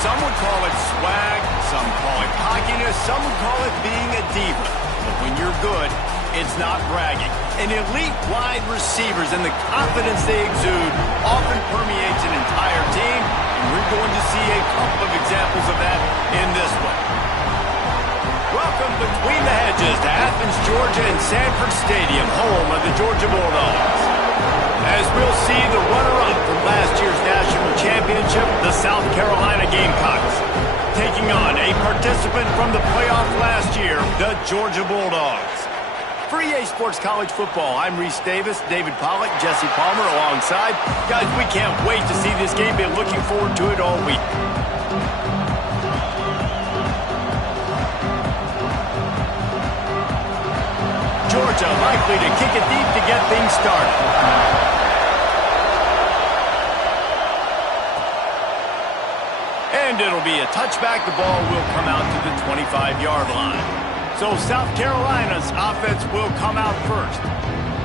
Some would call it swag, some call it cockiness, some would call it being a diva. But when you're good, it's not bragging. And elite wide receivers and the confidence they exude often permeates an entire team, and we're going to see a couple of examples of that in this one. Welcome between the hedges to Athens, Georgia and Sanford Stadium, home of the Georgia Bulldogs. As we'll see the runner-up from last year's national championship, the South Carolina Gamecocks, taking on a participant from the playoff last year, the Georgia Bulldogs. For EA Sports College Football, I'm Reese Davis, David Pollack, Jesse Palmer alongside. Guys, we can't wait to see this game. Been looking forward to it all week. Georgia likely to kick it deep to get things started. And it'll be a touchback. The ball will come out to the 25-yard line. So South Carolina's offense will come out first.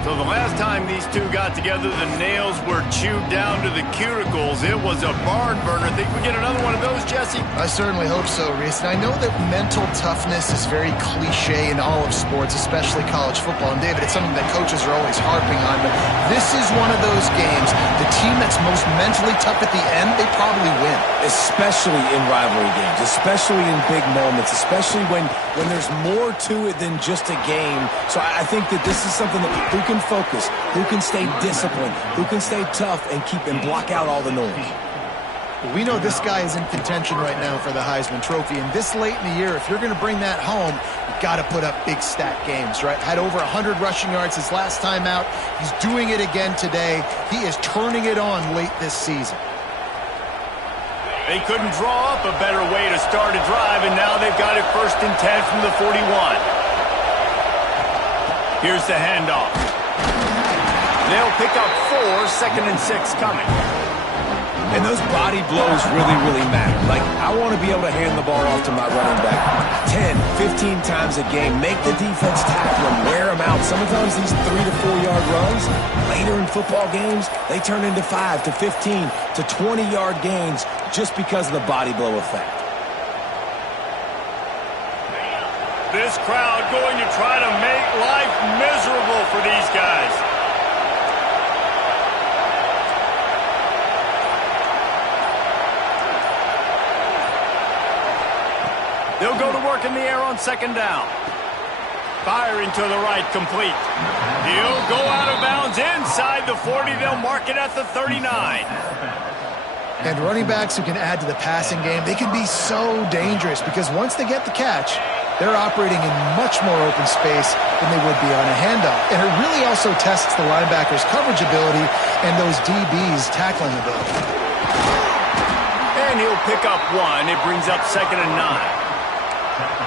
So the last time these two got together, the nails were chewed down to the cuticles. It was a barn burner. Think we get another one of those, Jesse? I certainly hope so, Reese. And I know that mental toughness is very cliche in all of sports, especially college football. And David, it's something that coaches are always harping on. But this is one of those games, the team that's most mentally tough at the end, they probably win. Especially in rivalry games, especially in big moments, especially when there's more to it than just a game. So I think that this is something that who can focus, who can stay disciplined, who can stay tough and block out all the noise. We know this guy is in contention right now for the Heisman Trophy, and this late in the year, if you're going to bring that home, you've got to put up big stat games, right? Had over 100 rushing yards his last time out. He's doing it again today. He is turning it on late this season. They couldn't draw up a better way to start a drive, and now they've got it 1st and 10 from the 41. Here's the handoff. They'll pick up 4, 2nd and 6 coming. And those body blows really, really matter. Like, I want to be able to hand the ball off to my running back 10, 15 times a game. Make the defense tackle them, wear them out. Sometimes these 3 to 4 yard runs, later in football games, they turn into 5 to 15 to 20 yard gains just because of the body blow effect. This crowd going to try to make life miserable for these guys. They'll go to work in the air on 2nd down. Firing to the right, complete. He'll go out of bounds inside the 40. They'll mark it at the 39. And running backs who can add to the passing game, they can be so dangerous because once they get the catch, they're operating in much more open space than they would be on a handoff. And it really also tests the linebacker's coverage ability and those DBs' tackling ability. And he'll pick up 1. It brings up 2nd and 9.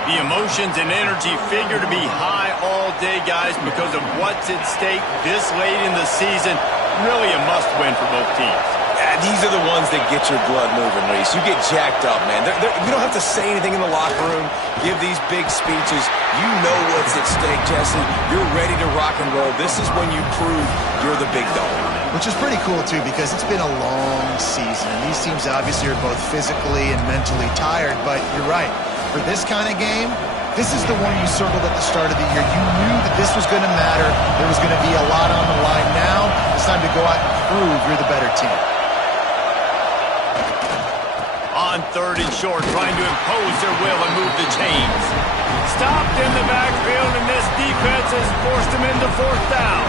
The emotions and energy figure to be high all day, guys, because of what's at stake this late in the season. Really a must-win for both teams. These are the ones that get your blood moving, Reese. You get jacked up, man. You don't have to say anything in the locker room, give these big speeches. You know what's at stake, Jesse. You're ready to rock and roll. This is when you prove you're the big dog. Which is pretty cool, too, because it's been a long season. And these teams obviously are both physically and mentally tired, but you're right. For this kind of game, this is the one you circled at the start of the year. You knew that this was going to matter. There was going to be a lot on the line. Now, it's time to go out and prove you're the better team. On 3rd and short, trying to impose their will and move the chains. Stopped in the backfield, and this defense has forced them into 4th down.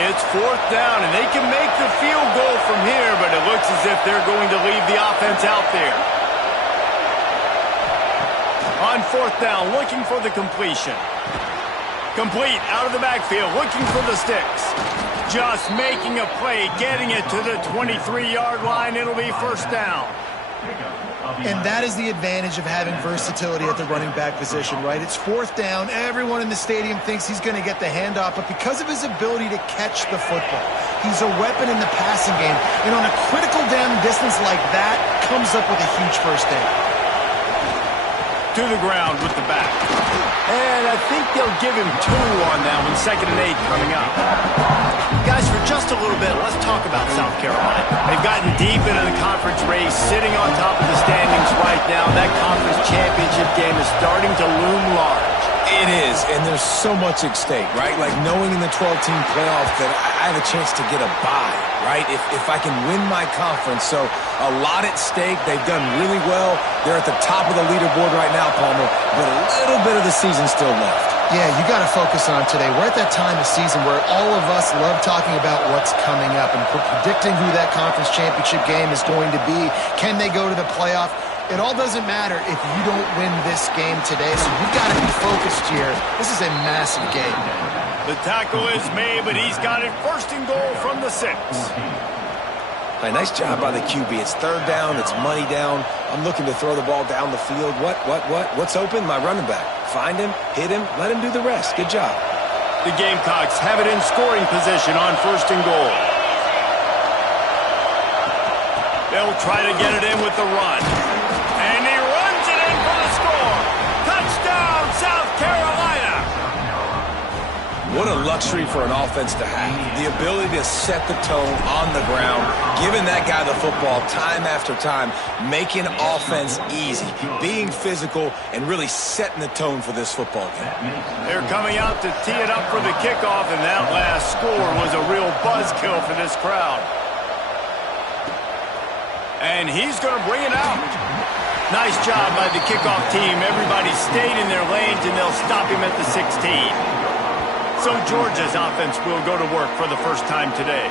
It's 4th down, and they can make the field goal from here, but it looks as if they're going to leave the offense out there. On 4th down, looking for the completion. Complete, out of the backfield, looking for the sticks. Just making a play, getting it to the 23-yard line. It'll be 1st down. And that is the advantage of having versatility at the running back position, right? It's 4th down. Everyone in the stadium thinks he's going to get the handoff, but because of his ability to catch the football, he's a weapon in the passing game. And on a critical down distance like that, comes up with a huge first down. To the ground with the back. And I think they'll give him 2 on that one. 2nd and 8 coming up. Guys, for just a little bit, let's talk about South Carolina. They've gotten deep into the conference race, sitting on top of the standings right now. That conference championship game is starting to loom large. It is, and there's so much at stake, right? Like knowing in the 12-team playoff that I have a chance to get a bye, right? If I can win my conference. So a lot at stake. They've done really well. They're at the top of the leaderboard right now, Palmer, but a little bit of the season still left. Yeah, you got to focus on today. We're at that time of season where all of us love talking about what's coming up and predicting who that conference championship game is going to be. Can they go to the playoff? It all doesn't matter if you don't win this game today, so you've got to be focused here. This is a massive game. The tackle is made, but he's got it first and goal from the 6. Hey, nice job by the QB. It's third down. It's money down. I'm looking to throw the ball down the field. What's open? My running back. Find him, hit him, let him do the rest. Good job. The Gamecocks have it in scoring position on first and goal. They'll try to get it in with the run. And he runs it in for the score. Touchdown, South Carolina. What a luxury for an offense to have. The ability to set the tone on the ground, giving that guy the football time after time, making offense easy, being physical, and really setting the tone for this football game. They're coming out to tee it up for the kickoff, and that last score was a real buzzkill for this crowd. And he's going to bring it out. Nice job by the kickoff team. Everybody stayed in their lanes, and they'll stop him at the 16. So Georgia's offense will go to work for the first time today.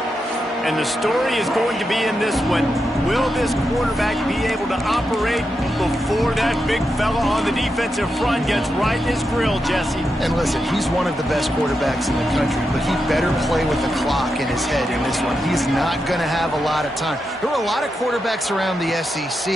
And the story is going to be in this one. Will this quarterback be able to operate before that big fella on the defensive front gets right in his grill, Jesse? And listen, he's one of the best quarterbacks in the country, but he better play with the clock in his head in this one. He's not going to have a lot of time. There were a lot of quarterbacks around the SEC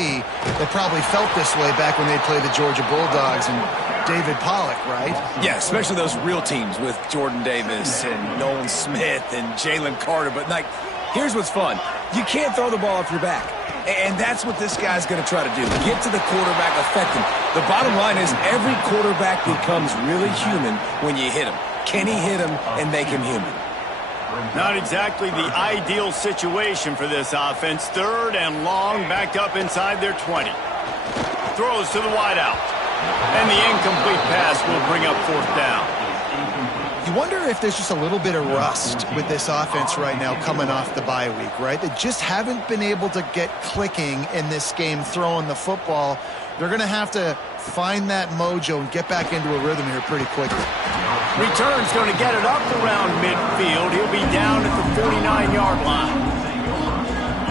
that probably felt this way back when they played the Georgia Bulldogs and David Pollock, right? Yeah, especially those real teams with Jordan Davis and Nolan Smith and Jalen Carter. But, like, here's what's fun. You can't throw the ball off your back. And that's what this guy's going to try to do. Get to the quarterback, affect him. The bottom line is every quarterback becomes really human when you hit him. Can he hit him and make him human? Not exactly the ideal situation for this offense. Third and long, backed up inside their 20. Throws to the wideout. And the incomplete pass will bring up fourth down. You wonder if there's just a little bit of rust with this offense right now coming off the bye week, right? They just haven't been able to get clicking in this game throwing the football. They're going to have to find that mojo and get back into a rhythm here pretty quickly. Return's going to get it up around midfield. He'll be down at the 49-yard line.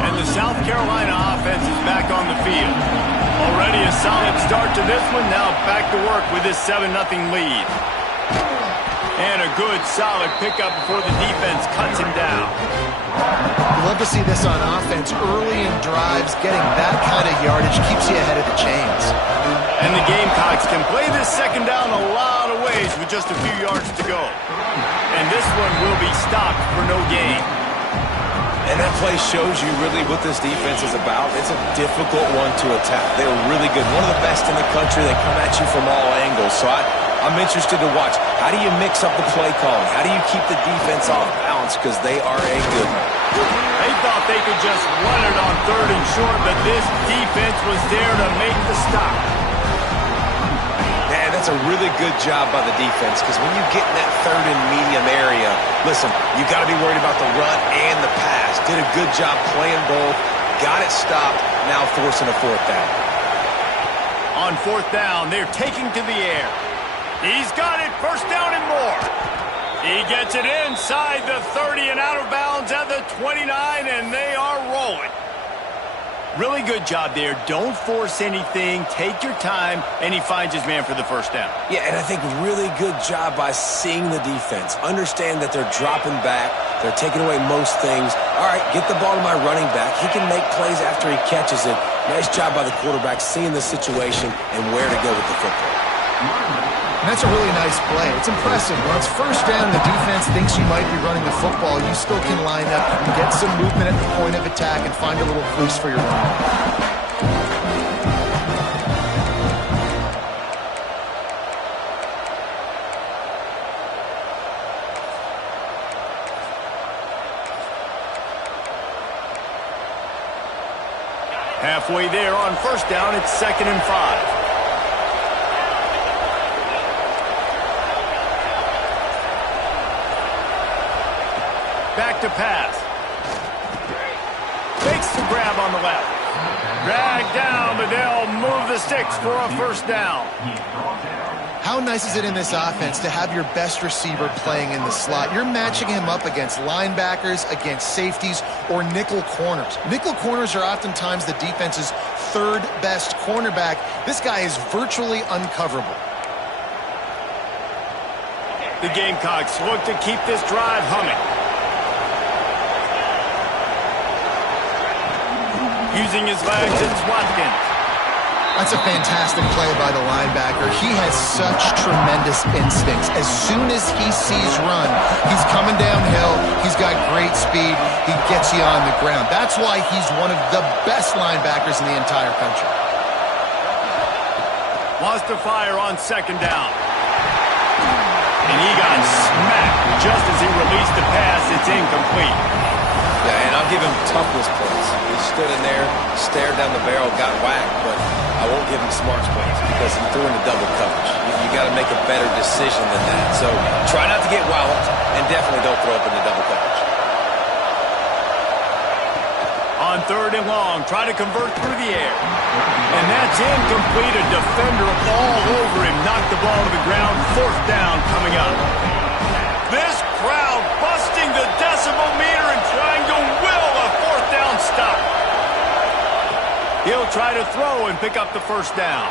And the South Carolina offense is back on the field. Already a solid start to this one. Now back to work with this 7-0 lead. And a good, solid pickup before the defense cuts him down. You love to see this on offense. Early in drives, getting that kind of yardage keeps you ahead of the chains. And the Gamecocks can play this second down a lot of ways with just a few yards to go. And this one will be stopped for no gain. And that play shows you really what this defense is about. It's a difficult one to attack. They're really good. One of the best in the country. They come at you from all angles. So I'm interested to watch. How do you mix up the play calling? How do you keep the defense off balance? Because they are a good one. They thought they could just run it on third and short, but this defense was there to make the stop. Man, that's a really good job by the defense, because when you get in that third and medium area, listen, you got to be worried about the run and the pass. Did a good job playing both, got it stopped, now forcing a fourth down. On fourth down, they're taking to the air. He's got it, first down and more. He gets it inside the 30 and out of bounds at the 29, and they are rolling. Really good job there. Don't force anything. Take your time, and he finds his man for the first down. Yeah, and I think really good job by seeing the defense. Understand that they're dropping back. They're taking away most things. All right, get the ball to my running back. He can make plays after he catches it. Nice job by the quarterback seeing the situation and where to go with the football. And that's a really nice play. It's impressive. When it's first down, the defense thinks you might be running the football. You still can line up and get some movement at the point of attack and find a little crease for your running. Halfway there on first down, it's 2nd and 5. Back to pass. Fakes the grab on the left. Dragged down, but they'll move the sticks for a first down. How nice is it in this offense to have your best receiver playing in the slot? You're matching him up against linebackers, against safeties, or nickel corners. Nickel corners are oftentimes the defense's third best cornerback. This guy is virtually uncoverable. The Gamecocks look to keep this drive humming. Using his legs, it's Watkins. That's a fantastic play by the linebacker. He has such tremendous instincts. As soon as he sees run, he's coming downhill. He's got great speed. He gets you on the ground. That's why he's one of the best linebackers in the entire country. Wants to fire on 2nd down. And he got smacked just as he released the pass. It's incomplete. Yeah, and I'll give him toughness points. He stood in there, stared down the barrel, got whacked, but I won't give him smarts points because he threw into double coverage. You got to make a better decision than that. So try not to get walloped, and definitely don't throw up into double coverage. On 3rd and long, try to convert through the air. And that's incomplete. A defender all over him. Knocked the ball to the ground. 4th down coming up. This crowd busting the decibel meter and trying to will a 4th down stop. He'll try to throw and pick up the first down.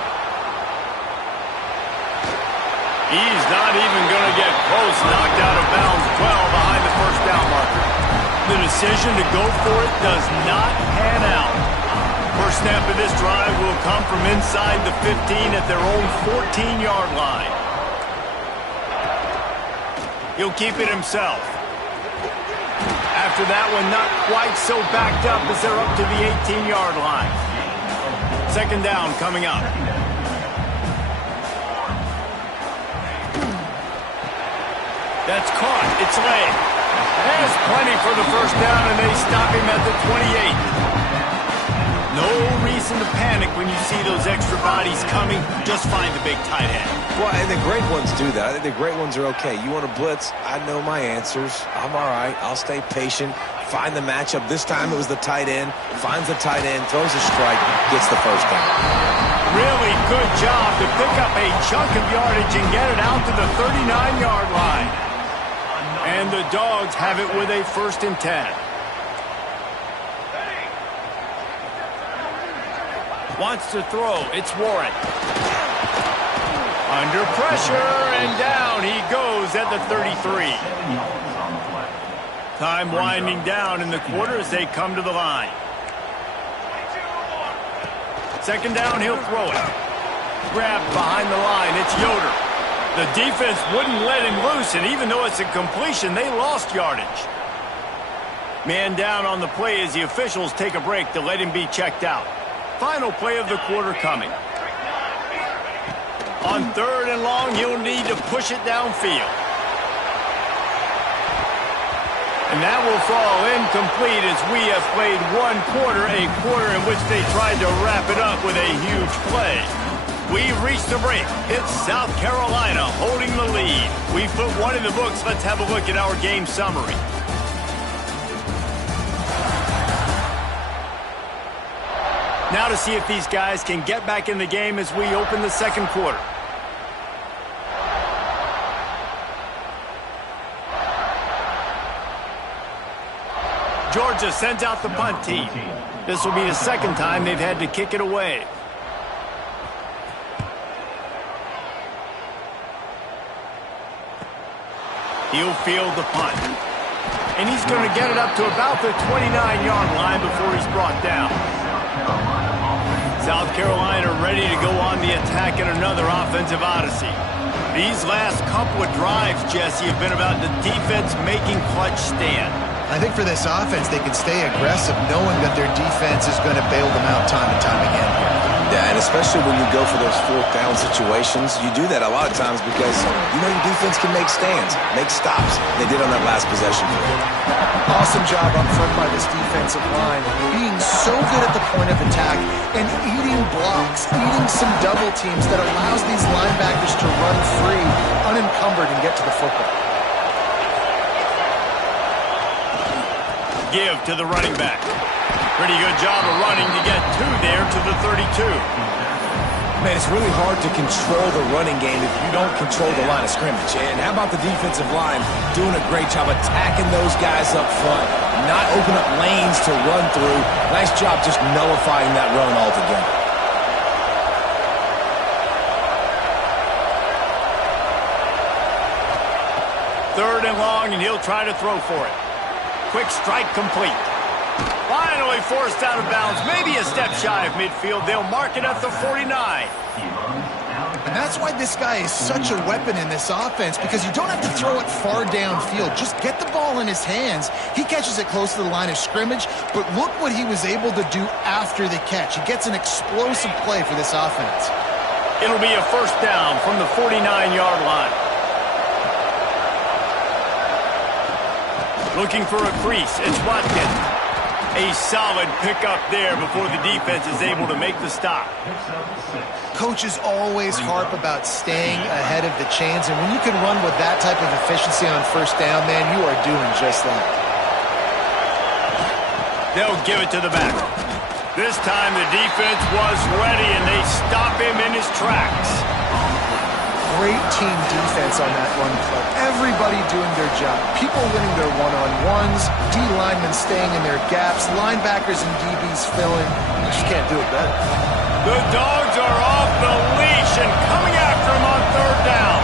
He's not even going to get close. Knocked out of bounds well behind the first down marker. The decision to go for it does not pan out. First snap of this drive will come from inside the 15 at their own 14-yard line. He'll keep it himself. After that one, not quite so backed up as they're up to the 18-yard line. 2nd down coming up. That's caught. It's late. There's plenty for the first down, and they stop him at the 28. No reason to panic when you see those extra bodies coming. Just find the big tight end. Well, and the great ones do that. I think the great ones are okay. You want to blitz? I know my answers. I'm all right. I'll stay patient. Find the matchup. This time it was the tight end. Finds the tight end, throws a strike, gets the first down. Really good job to pick up a chunk of yardage and get it out to the 39-yard line. And the Dogs have it with a 1st and 10. Wants to throw. It's Warren. Under pressure, and down he goes at the 33. Time winding down in the quarter as they come to the line. 2nd down, he'll throw it. Grabbed behind the line. It's Yoder. The defense wouldn't let him loose, and even though it's a completion, they lost yardage. Man down on the play as the officials take a break to let him be checked out. Final play of the quarter coming. On 3rd and long, he'll need to push it downfield. And that will fall incomplete as we have played one quarter, a quarter in which they tried to wrap it up with a huge play. We've reached the break. It's South Carolina holding the lead. We've put one in the books. Let's have a look at our game summary. Now to see if these guys can get back in the game as we open the 2nd quarter. Georgia sends out the punt team. This will be the 2nd time they've had to kick it away. He'll field the punt. And he's going to get it up to about the 29-yard line before he's brought down. South Carolina ready to go on the attack in another offensive odyssey. These last couple of drives, Jesse, have been about the defense making clutch stand. I think for this offense, they can stay aggressive knowing that their defense is going to bail them out time and time again here. Yeah, and especially when you go for those fourth down situations, you do that a lot of times because you know your defense can make stands, make stops. They did on that last possession for you. Awesome job up front by this defensive line, being so good at the point of attack and eating blocks, eating some double teams that allows these linebackers to run free, unencumbered, and get to the football. Give to the running back. Pretty good job of running to get two there to the 32. Man, it's really hard to control the running game if you don't control the line of scrimmage. And how about the defensive line doing a great job attacking those guys up front, not open up lanes to run through. Nice job just nullifying that run altogether. Third and long, and he'll try to throw for it. Quick strike complete. Finally forced out of bounds, maybe a step shy of midfield. They'll mark it at the 49. And that's why this guy is such a weapon in this offense, because you don't have to throw it far downfield. Just get the ball in his hands. He catches it close to the line of scrimmage, but look what he was able to do after the catch. He gets an explosive play for this offense. It'll be a first down from the 49-yard line. Looking for a crease, it's Watkins. A solid pickup there before the defense is able to make the stop. Coaches always harp about staying ahead of the chains, and when you can run with that type of efficiency on first down, man, you are doing just that. They'll give it to the back. This time the defense was ready, and they stop him in his tracks. Great team defense on that run play. Everybody doing their job. People winning their one-on-ones, D linemen staying in their gaps, linebackers and DBs filling. You just can't do it better. The Dogs are off the leash and coming after him on third down.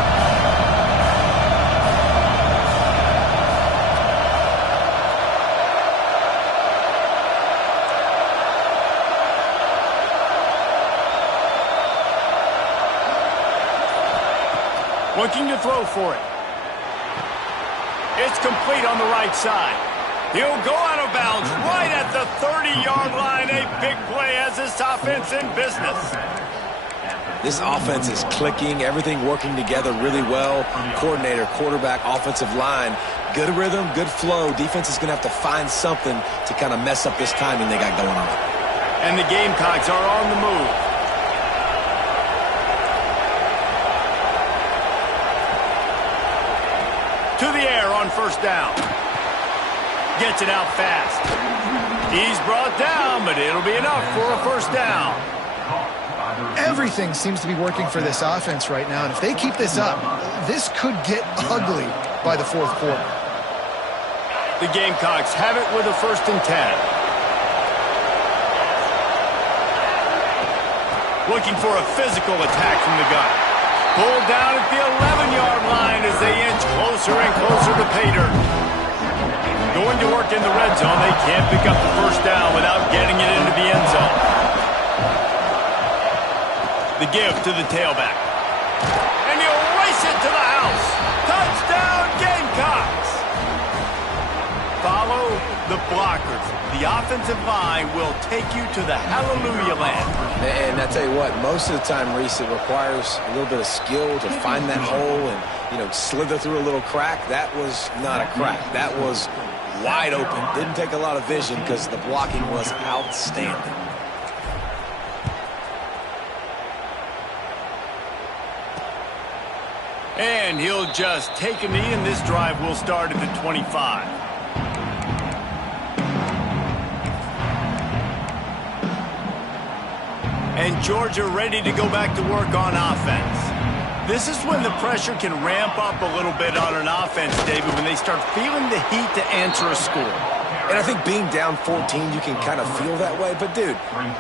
Looking to throw for it. It's complete on the right side. He'll go out of bounds right at the 30-yard line. A big play as this offense in business. This offense is clicking, everything working together really well. Coordinator, quarterback, offensive line, good rhythm, good flow. Defense is going to have to find something to kind of mess up this timing they got going on. And the Gamecocks are on the move. To the air on first down. Gets it out fast. He's brought down, but it'll be enough for a first down. Everything seems to be working for this offense right now, and if they keep this up, this could get ugly by the fourth quarter. The Gamecocks have it with a 1st and 10. Looking for a physical attack from the gun. Pulled down at the 11-yard line as they inch closer and closer to pay dirt. Going to work in the red zone. They can't pick up the first down without getting it into the end zone. The give to the tailback. And he'll race it to the house. Touchdown, Gamecocks! Follow the blockers. The offensive line will take you to the hallelujah land. And I tell you what, most of the time, Reese, it requires a little bit of skill to find that hole and, you know, slither through a little crack. That was not a crack. That was wide open. Didn't take a lot of vision because the blocking was outstanding. And he'll just take a knee, and this drive will start at the 25. And Georgia ready to go back to work on offense. This is when the pressure can ramp up a little bit on an offense, David, when they start feeling the heat to answer a score. And I think being down 14, you can kind of feel that way. But, dude,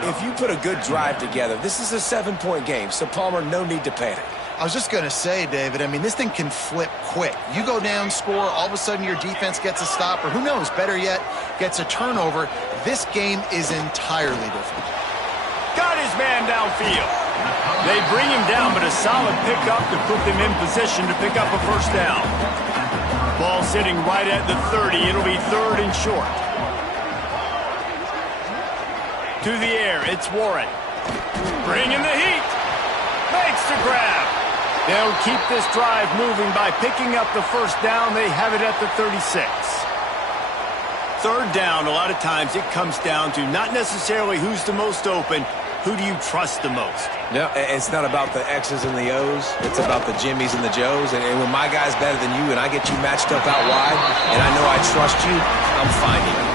if you put a good drive together, this is a 7-point game. So, Palmer, no need to panic. I was just going to say, David, I mean, this thing can flip quick. You go down, score, all of a sudden your defense gets a stop, or who knows, better yet, gets a turnover. This game is entirely different. Got his man downfield. They bring him down, but a solid pickup to put them in position to pick up a first down. Ball sitting right at the 30. It'll be 3rd and short. To the air, it's Warren. Bringing the heat. Makes the grab. They'll keep this drive moving by picking up the first down. They have it at the 36. Third down, a lot of times it comes down to not necessarily who's the most open, who do you trust the most? No, it's not about the X's and the O's. It's about the Jimmies and the Joes. And when my guy's better than you and I get you matched up out wide and I know I trust you, I'm finding you.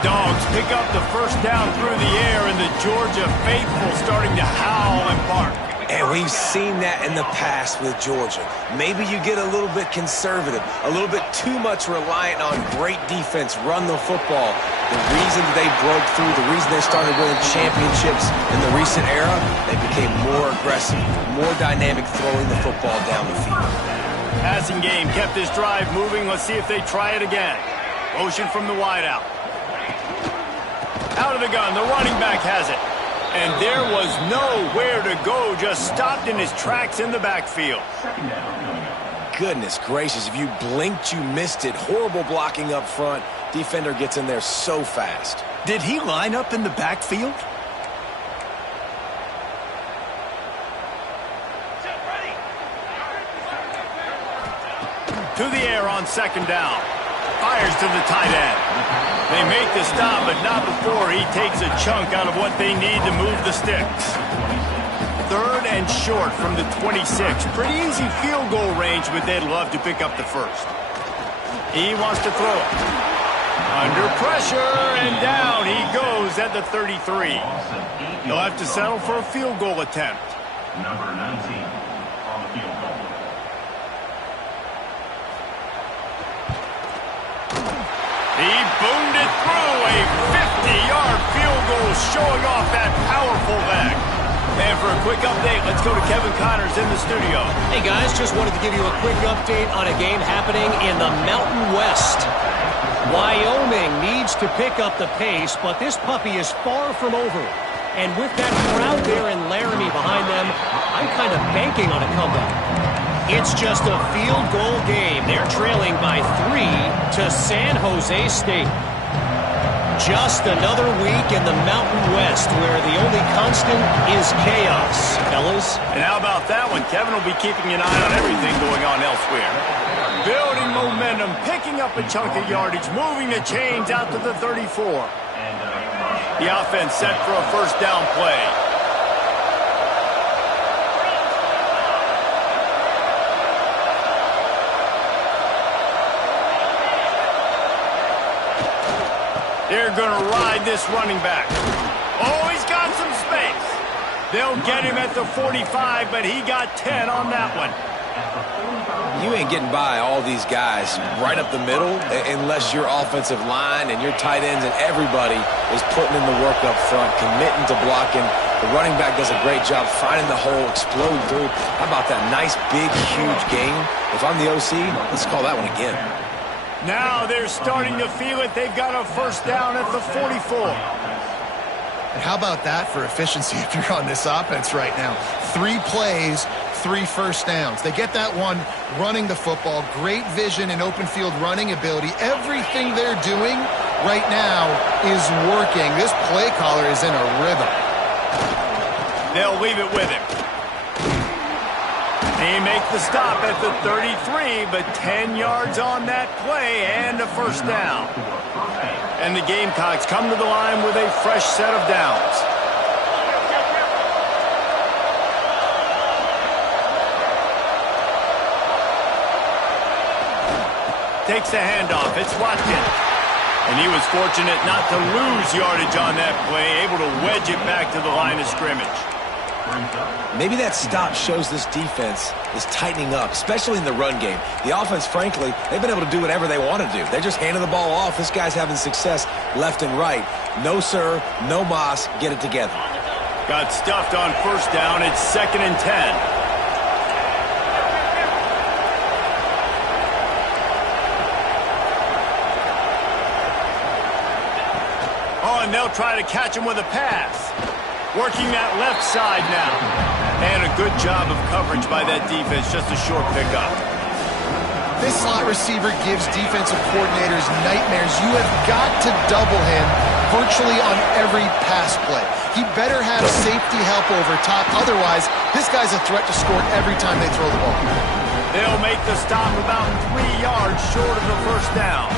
The Dogs pick up the first down through the air, and the Georgia faithful starting to howl and bark. And we've seen that in the past with Georgia. Maybe you get a little bit conservative, a little bit too much reliant on great defense, run the football. The reason they broke through, the reason they started winning championships in the recent era, they became more aggressive, more dynamic throwing the football down the field. Passing game kept this drive moving. Let's see if they try it again. Motion from the wideout. Out of the gun, the running back has it. And there was nowhere to go, just stopped in his tracks in the backfield. Goodness gracious, if you blinked, you missed it. Horrible blocking up front. Defender gets in there so fast. Did he line up in the backfield? To the air on second down. Fires to the tight end. They make the stop, but not before he takes a chunk out of what they need to move the sticks. Third and short from the 26. Pretty easy field goal range, but they'd love to pick up the first. He wants to throw it. Under pressure, and down he goes at the 33. He'll have to settle for a field goal attempt. Number 19 on the field goal. He boomed it through, a 50-yard field goal showing off that powerful leg. And for a quick update, let's go to Kevin Connors in the studio. Hey guys, just wanted to give you a quick update on a game happening in the Mountain West. Wyoming needs to pick up the pace, but this puppy is far from over. And with that crowd there in Laramie behind them, I'm kind of banking on a comeback. It's just a field goal game. They're trailing by 3 to San Jose State. Just another week in the Mountain West where the only constant is chaos, fellas. And how about that one? Kevin will be keeping an eye on everything going on elsewhere. Building momentum, picking up a chunk of yardage, moving the chains out to the 34. The offense set for a first down play. They're going to ride this running back. Oh, he's got some space. They'll get him at the 45, but he got 10 on that one. You ain't getting by all these guys right up the middle unless your offensive line and your tight ends and everybody is putting in the work up front, committing to blocking. The running back does a great job finding the hole, exploding through. How about that nice, big, huge gain? If I'm the OC, let's call that one again. Now they're starting to feel it. They've got a first down at the 44. And how about that for efficiency if you're on this offense right now? 3 plays, 3 first downs. They get that one running the football, great vision and open field running ability. Everything they're doing right now is working. This play caller is in a rhythm. They'll leave it with him. They make the stop at the 33, but 10 yards on that play and a first down. And the Gamecocks come to the line with a fresh set of downs. Takes the handoff. It's Watkins. And he was fortunate not to lose yardage on that play, able to wedge it back to the line of scrimmage. Maybe that stop shows this defense is tightening up, especially in the run game. The offense, frankly, they've been able to do whatever they want to do. They're just handing the ball off. This guy's having success left and right. No, sir, no mas, get it together. Got stuffed on first down. It's 2nd and 10. Oh, and they'll try to catch him with a pass. Working that left side now. And a good job of coverage by that defense. Just a short pickup. This slot receiver gives defensive coordinators nightmares. You have got to double him virtually on every pass play. He better have safety help over top. Otherwise, this guy's a threat to score every time they throw the ball. They'll make the stop about 3 yards short of the first down.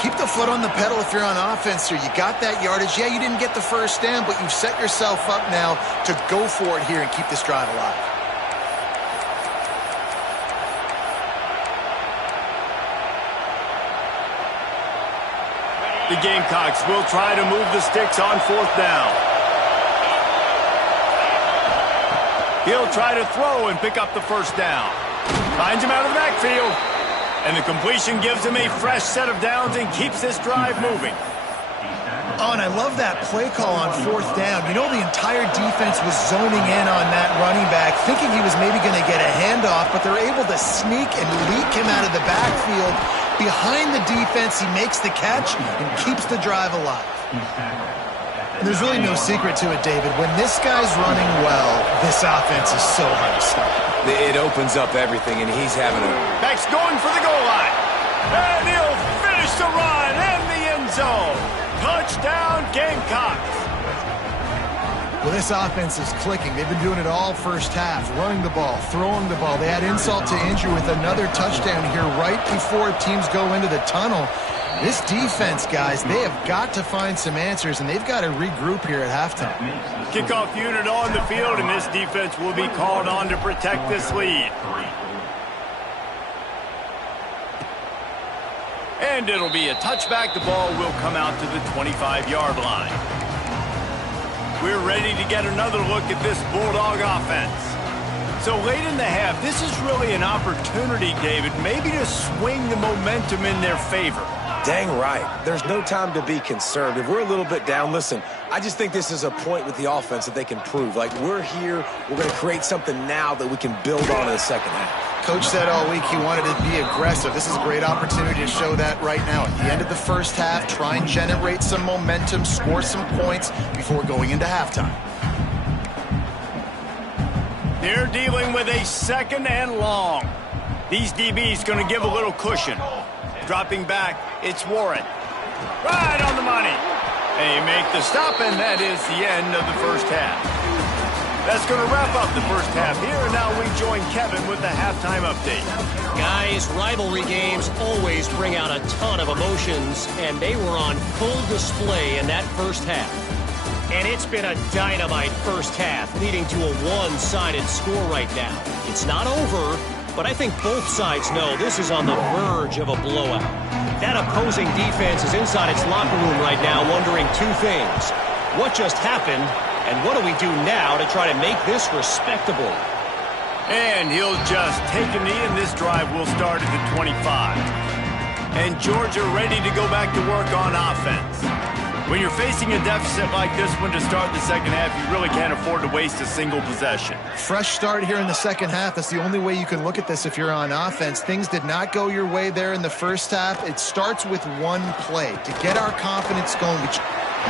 Keep the foot on the pedal if you're on offense here. You got that yardage. Yeah, you didn't get the first down, but you've set yourself up now to go for it here and keep this drive alive. The Gamecocks will try to move the sticks on 4th down. He'll try to throw and pick up the first down. Finds him out of the backfield. And the completion gives him a fresh set of downs and keeps this drive moving. Oh, and I love that play call on 4th down. You know, the entire defense was zoning in on that running back, thinking he was maybe going to get a handoff, but they're able to sneak and leak him out of the backfield. Behind the defense, he makes the catch and keeps the drive alive. And there's really no secret to it, David. When this guy's running well, this offense is so hard to stop. It opens up everything, and he's having a... Back's going for the goal line. And he'll finish the run in the end zone. Touchdown, Gamecocks. Well, this offense is clicking. They've been doing it all first half, running the ball, throwing the ball. They had insult to injury with another touchdown here right before teams go into the tunnel. This defense, guys, they have got to find some answers, and they've got to regroup here at halftime. Kickoff unit on the field, and this defense will be called on to protect this lead. And it'll be a touchback. The ball will come out to the 25-yard line. We're ready to get another look at this Bulldog offense. So late in the half, this is really an opportunity, David, maybe to swing the momentum in their favor. Dang right. There's no time to be concerned. If we're a little bit down, listen, I just think this is a point with the offense that they can prove. Like, we're here, we're going to create something now that we can build on in the second half. Coach said all week he wanted to be aggressive. This is a great opportunity to show that right now. At the end of the first half, try and generate some momentum, score some points before going into halftime. They're dealing with a 2nd and long. These DBs going to give a little cushion. Dropping back, it's Warren. Right on the money. They make the stop, and that is the end of the first half. That's going to wrap up the first half here, and now we join Kevin with the halftime update. Guys, rivalry games always bring out a ton of emotions, and they were on full display in that first half. And it's been a dynamite first half, leading to a one-sided score right now. It's not over, but I think both sides know this is on the verge of a blowout. That opposing defense is inside its locker room right now wondering 2 things. What just happened, and what do we do now to try to make this respectable? And he'll just take a knee, and this drive will start at the 25. And Georgia ready to go back to work on offense. When you're facing a deficit like this one to start the second half, you really can't afford to waste a single possession. Fresh start here in the second half. That's the only way you can look at this if you're on offense. Things did not go your way there in the first half. It starts with one play to get our confidence going.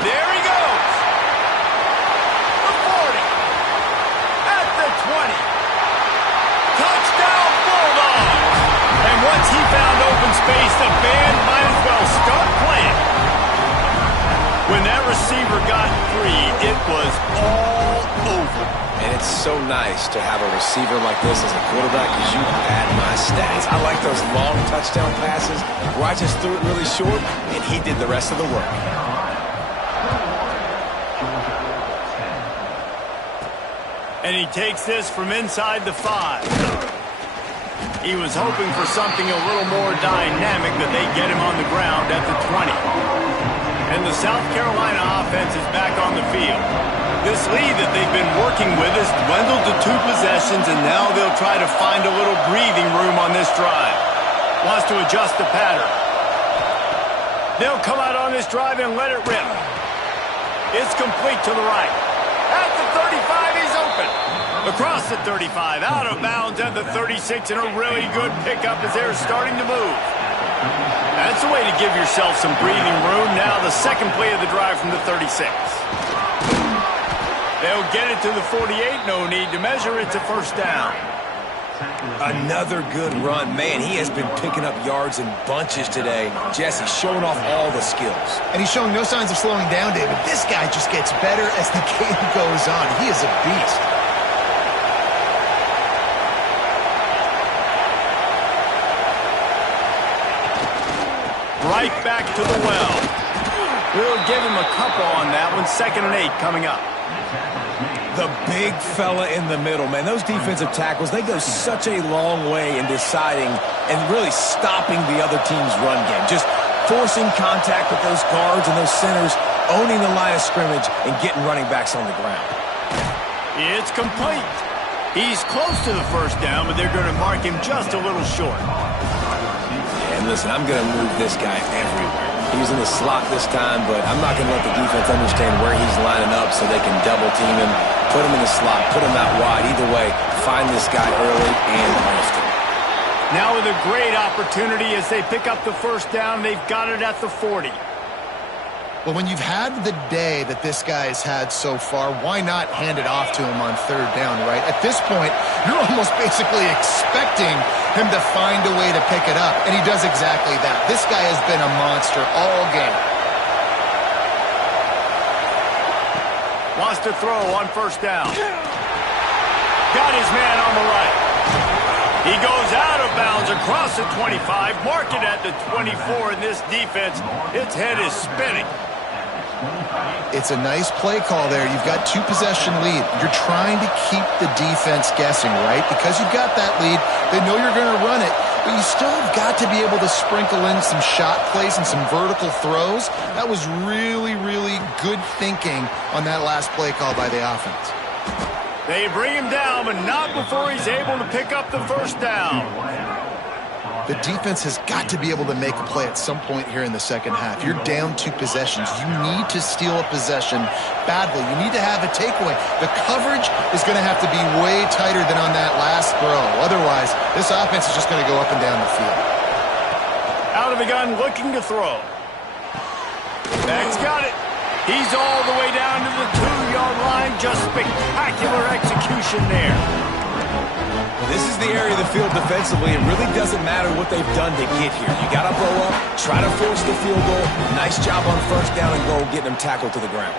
There he goes. The 40. At the 20. Touchdown, Bulldogs. And once he found open space, the band might as well start playing. When that receiver got free, it was all over. And it's so nice to have a receiver like this as a quarterback because you pad my stats. I like those long touchdown passes where I just threw it really short and he did the rest of the work. And he takes this from inside the 5. He was hoping for something a little more dynamic, but they get him on the ground at the 20. And the South Carolina offense is back on the field. This lead that they've been working with has dwindled to 2 possessions, and now they'll try to find a little breathing room on this drive. Wants to adjust the pattern. They'll come out on this drive and let it rip. It's complete to the right. At the 35, he's open. Across the 35, out of bounds at the 36, and a really good pickup as they're starting to move. That's a way to give yourself some breathing room. Now the second play of the drive from the 36. They'll get it to the 48. No need to measure. It's a first down. Another good run. Man, he has been picking up yards in bunches today. Jesse showing off all the skills. And he's showing no signs of slowing down, David. This guy just gets better as the game goes on. He is a beast. Right back to the well. We'll give him a couple on that one. 2nd and 8 coming up. The big fella in the middle, man. Those defensive tackles, they go such a long way in deciding and really stopping the other team's run game. Just forcing contact with those guards and those centers, owning the line of scrimmage, and getting running backs on the ground. It's complete. He's close to the first down, but they're going to mark him just a little short. Yeah, and listen, I'm going to move this guy everywhere. He's in the slot this time, but I'm not going to let the defense understand where he's lining up so they can double team him, put him in the slot, put him out wide. Either way, find this guy early and often. Now with a great opportunity as they pick up the first down, they've got it at the 40. Well, when you've had the day that this guy has had so far, why not hand it off to him on 3rd down, right? At this point, you're almost basically expecting him to find a way to pick it up, and he does exactly that. This guy has been a monster all game. Wants to throw on 1st down. Got his man on the right. He goes out of bounds across the 25, mark it at the 24, and this defense, its head is spinning. It's a nice play call there. You've got 2-possession lead. You're trying to keep the defense guessing, right? Because you've got that lead, they know you're going to run it, but you still have got to be able to sprinkle in some shot plays and some vertical throws. That was really, really good thinking on that last play call by the offense. They bring him down, but not before he's able to pick up the first down. The defense has got to be able to make a play at some point here in the second half. You're down 2 possessions. You need to steal a possession badly. You need to have a takeaway. The coverage is going to have to be way tighter than on that last throw. Otherwise, this offense is just going to go up and down the field. Out of the gun, looking to throw. Back's got it. He's all the way down to the 2-yard line. Just spectacular execution there. This is the area of the field defensively. It really doesn't matter what they've done to get here. You got to blow up, try to force the field goal. Nice job on 1st down and goal, getting them tackled to the ground.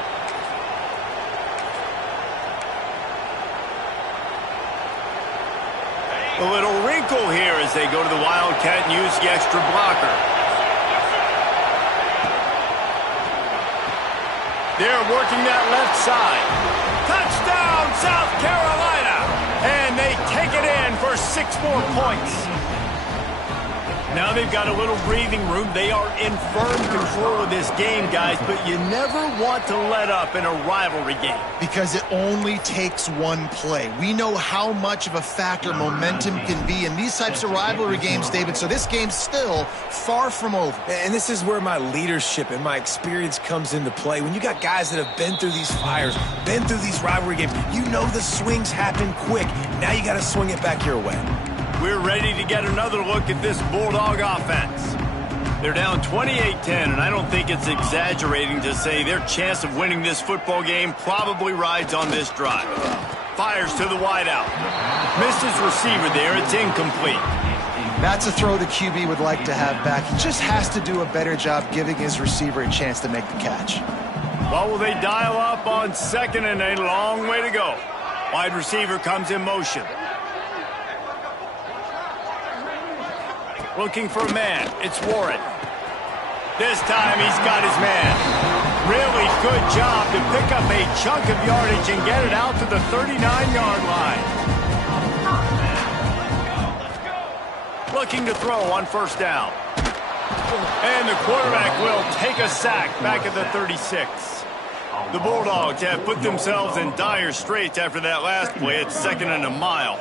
A little wrinkle here as they go to the Wildcat and use the extra blocker. They're working that left side. Touchdown, South Carolina! And they take it in for 6 more points. Now they've got a little breathing room. They are in firm control of this game, guys, but you never want to let up in a rivalry game. Because it only takes one play. We know how much of a factor momentum can be in these types of rivalry games, David, so this game's still far from over. And this is where my leadership and my experience comes into play. When you got guys that have been through these fires, been through these rivalry games, you know the swings happen quick. Now you got to swing it back your way. We're ready to get another look at this Bulldog offense. They're down 28-10, and I don't think it's exaggerating to say their chance of winning this football game probably rides on this drive. Fires to the wideout. Misses receiver there. It's incomplete. That's a throw the QB would like to have back. He just has to do a better job giving his receiver a chance to make the catch. Well, will they dial up on 2nd and a long way to go? Wide receiver comes in motion. Looking for a man. It's Warren. This time he's got his man. Really good job to pick up a chunk of yardage and get it out to the 39-yard line. Looking to throw on 1st down. And the quarterback will take a sack back at the 36. The Bulldogs have put themselves in dire straits after that last play. It's 2nd and a mile.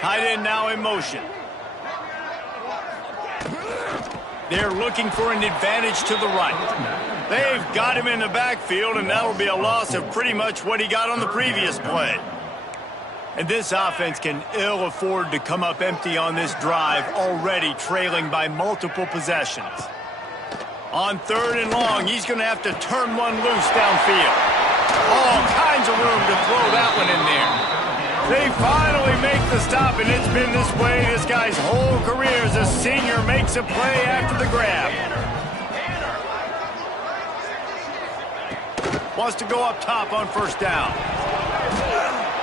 Tight end now in motion. They're looking for an advantage to the right. They've got him in the backfield, and that'll be a loss of pretty much what he got on the previous play. And this offense can ill afford to come up empty on this drive, already trailing by multiple possessions. On 3rd and long, he's going to have to turn one loose downfield. All kinds of room to throw that one in there. They finally make the stop, and it's been this way this guy's whole career as a senior makes a play after the grab. Wants to go up top on first down.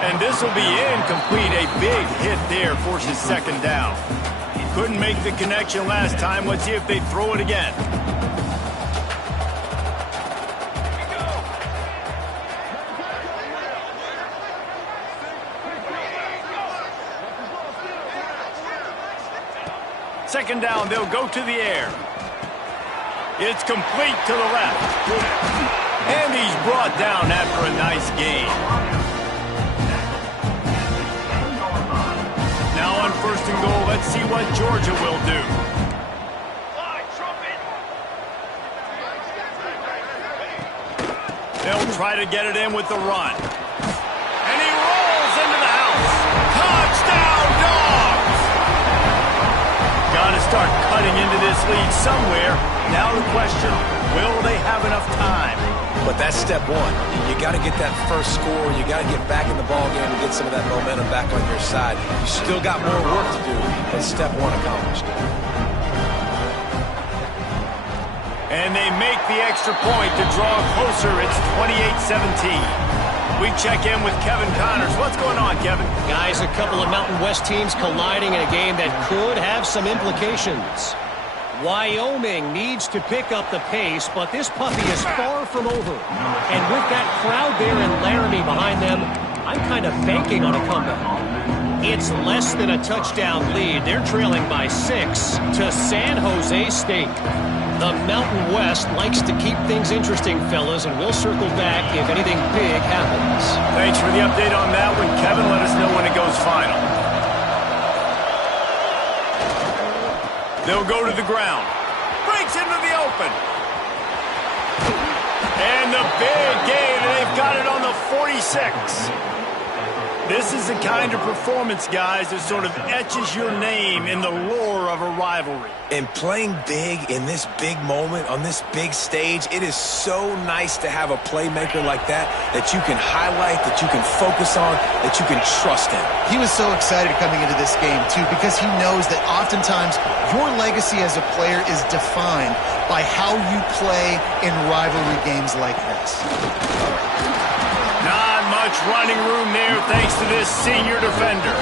And this will be incomplete. A big hit there forces second down. Couldn't make the connection last time. Let's see if they throw it again. Second down, they'll go to the air. It's complete to the left. And he's brought down after a nice gain. Now on first and goal, let's see what Georgia will do. They'll try to get it in with the run. And he rolls into the house. Touchdown, Dogs! Got to start cutting into this lead somewhere. Now the question, will they have enough time? But that's step one. You got to get that first score. You got to get back in the ball game and get some of that momentum back on your side. You still got more work to do, but step one accomplished. And they make the extra point to draw closer. It's 28-17. We check in with Kevin Connors. What's going on, Kevin? Guys, a couple of Mountain West teams colliding in a game that could have some implications. Wyoming needs to pick up the pace, but this puppy is far from over. And with that crowd there in Laramie behind them, I'm kind of banking on a comeback. It's less than a touchdown lead. They're trailing by 6 to San Jose State. The Mountain West likes to keep things interesting, fellas, and we'll circle back if anything big happens. Thanks for the update on that one, Kevin. Let us know when it goes final. They'll go to the ground. Breaks into the open. And the big gain, and they've got it on the 46. This is the kind of performance, guys, that sort of etches your name in the lore of a rivalry. And playing big in this big moment, on this big stage, it is so nice to have a playmaker like that you can highlight, that you can focus on, that you can trust in. He was so excited coming into this game, too, because he knows that oftentimes your legacy as a player is defined by how you play in rivalry games like this. Not much running room there thanks to this senior defender.